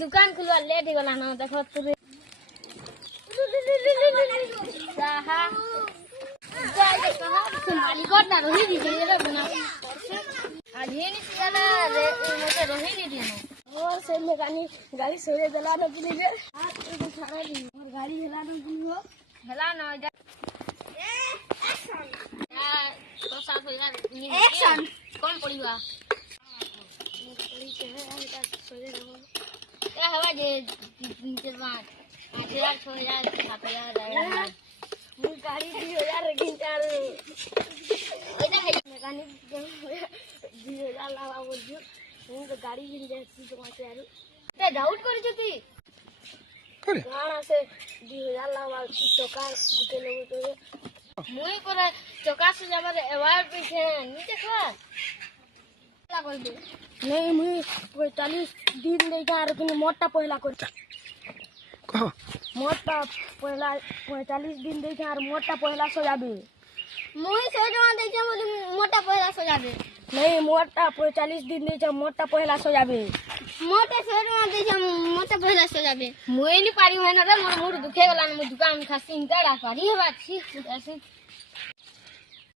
दुकान खुलवा लेट ही गला ना देखो तू साहा जाय दे कहां मालिक ना रही दी रे बना आज ये नहीं चला रे मते रही नहीं दिनो और से मेकानिक गाड़ी सोरे दला न पुलिस हां तो खाना दी और गाड़ी हेला न पुलिस हेला न एक्शन तो साफ होगा एक्शन कौन पड़ीवा पड़ी के है हम सोरे रहो क्या हवा जे नीचे बात 8000 6000 7000 वो गाड़ी 2000 रखी चार ओइदा है मेकानिक 2000 लावा बोलू હું તો ગાડી લઈને જતી તો માથે આરું તે ડાઉટ કરી જતી করে ગાણા છે 2000 લાવા ચોકા ગુતે લોકો તો મુઈ પર ચોકા से जाबे एवार्ड पे છે નીચે ખા લા બોલ દે નહીં મુઈ 45 दिन દેખા આર તું મોટા પહેલા કર কহ મોટા પહેલા 45 दिन દેખા આર મોટા પહેલા સજાબે મુઈ 100 જણા દેખા બોલી મોટા પહેલા સજાબે नहीं मोटा 45 दिन दे मोटा पहला सो जाबे मोटा शहर में दे मोटा पहला सो जाबे मोई नहीं पारी है ना रे मोर मुड़ दुखे गला न दुकान खासी इंटा पारी है बात छी ऐसे